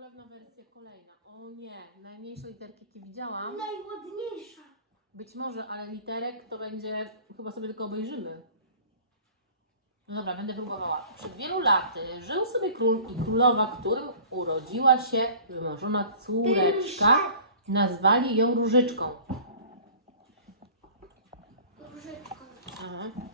królewna wersja kolejna. O nie, najmniejsze literki jakie widziałam. Najładniejsza. Być może, ale literek to będzie, chyba sobie tylko obejrzymy. No dobra, będę próbowała. Przed wielu laty żył sobie król i królowa, którym urodziła się wymarzona córeczka. Nazwali ją Różyczką. Różyczką. Mhm.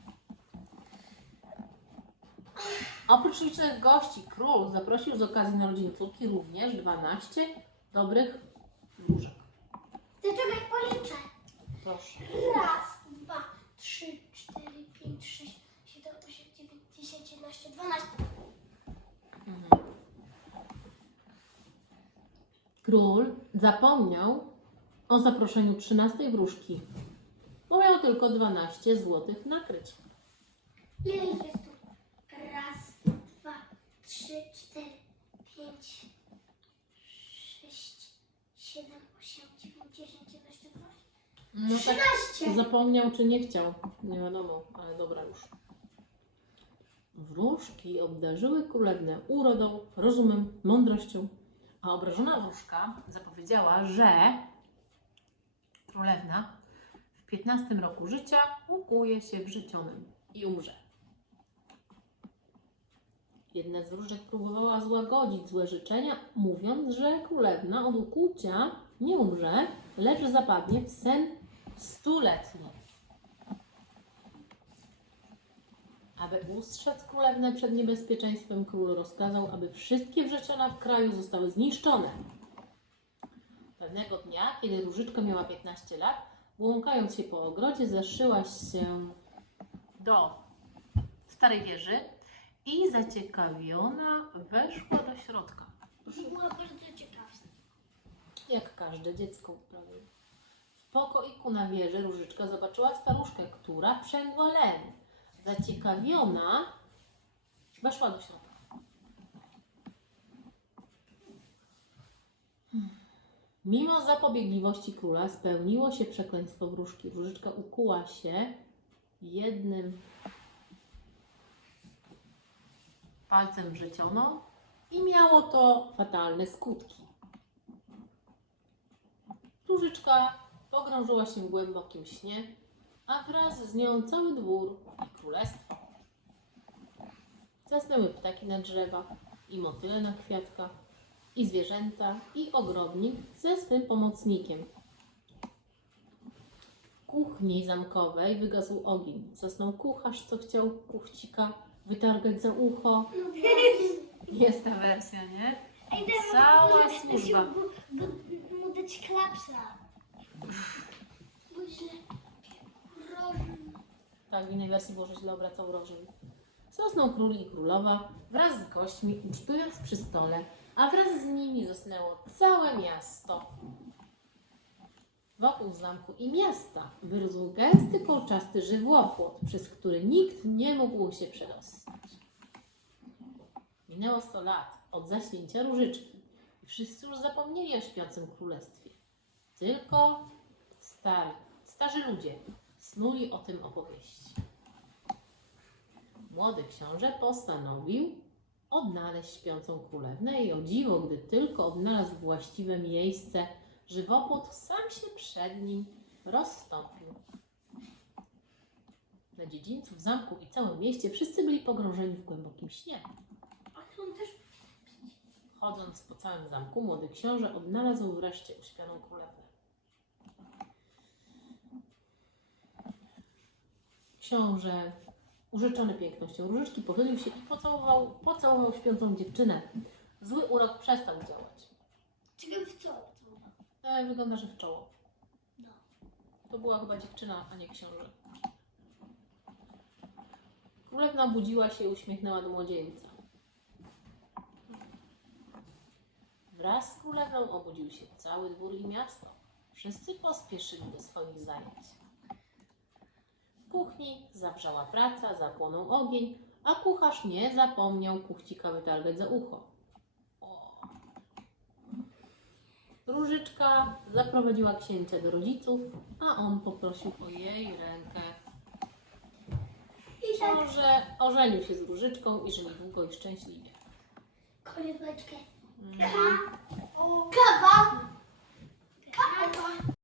Oprócz licznych gości, król zaprosił z okazji narodzin córki również 12 dobrych różek. Zaczekaj, policzę. Proszę. Raz, dwa, trzy, cztery, pięć, sześć, siedem, osiem, dziewięć, dziesięć, jedenaście, dwanaście. Mhm. Król zapomniał o zaproszeniu 13 wróżki, bo miał tylko 12 złotych nakryć. Ile ich jest tu? Raz, dwa, trzy, cztery, pięć, sześć, siedem, osiem, dziewięć, dziesięć, jedenaście, dwanaście. No tak zapomniał czy nie chciał, nie wiadomo, ale dobra już. Wróżki obdarzyły królewnę urodą, rozumem, mądrością, a obrażona wróżka zapowiedziała, że królewna w 15 roku życia ukuje się wrzecionem i umrze. Jedna z wróżek próbowała złagodzić złe życzenia, mówiąc, że królewna od ukucia nie umrze, lecz zapadnie w sen stuletni. Aby ustrzec królewnę przed niebezpieczeństwem, król rozkazał, aby wszystkie wrzeciona w kraju zostały zniszczone. Pewnego dnia, kiedy Różyczka miała 15 lat, błąkając się po ogrodzie, zaszyła się do starej wieży i zaciekawiona weszła do środka. Była bardzo ciekawa. Jak każde dziecko prawie. Pokoiku na wieży Różyczka zobaczyła staruszkę, która przęgła len. Zaciekawiona weszła do środka. Mimo zapobiegliwości króla spełniło się przekleństwo wróżki. Różyczka ukuła się jednym palcem wrzeciono i miało to fatalne skutki. Różyczka pogrążyła się w głębokim śnie, a wraz z nią cały dwór i królestwo. Zasnęły ptaki na drzewach i motyle na kwiatkach, i zwierzęta, i ogrodnik ze swym pomocnikiem. W kuchni zamkowej wygasł ogień. Zasnął kucharz, co chciał kuchcika wytargać za ucho. Jest ta wersja, nie? Cała służba. Mu dać klapsa. Bo źle. Tak, w innej wersji było, że źle obracał rożem. Zasnął król i królowa wraz z gośćmi, ucztując przy stole, a wraz z nimi zasnęło całe miasto. Wokół zamku i miasta wyrósł gęsty, kolczasty żywopłot, przez który nikt nie mógł się przedostać. Minęło sto lat od zaśnięcia różyczki i wszyscy już zapomnieli o śpiącym królestwie. Tylko stary, starzy ludzie snuli o tym opowieści. Młody książę postanowił odnaleźć śpiącą królewnę i o dziwo, gdy tylko odnalazł właściwe miejsce, żywopłot sam się przed nim rozstąpił. Na dziedzińcu, w zamku i całym mieście wszyscy byli pogrążeni w głębokim śnie. A on też Chodząc po całym zamku, młody książę odnalazł wreszcie uśpioną królewnę. Książę, urzeczony pięknością różyczki, pochylił się i pocałował, pocałował śpiącą dziewczynę. Zły urok przestał działać. Ciekawe w co? E, wygląda, że w czoło. No. To była chyba dziewczyna, a nie książę. Królewna obudziła się i uśmiechnęła do młodzieńca. Wraz z królewną obudził się cały dwór i miasto. Wszyscy pospieszyli do swoich zajęć. Kuchni zawrzała praca, zapłonął ogień, a kucharz nie zapomniał kuchcika wytargać za ucho. O. Różyczka zaprowadziła księcia do rodziców, a on poprosił o jej rękę. I tak. Książę ożenił się z Różyczką i żyli długo i szczęśliwie. Koniec bajeczki. Mm.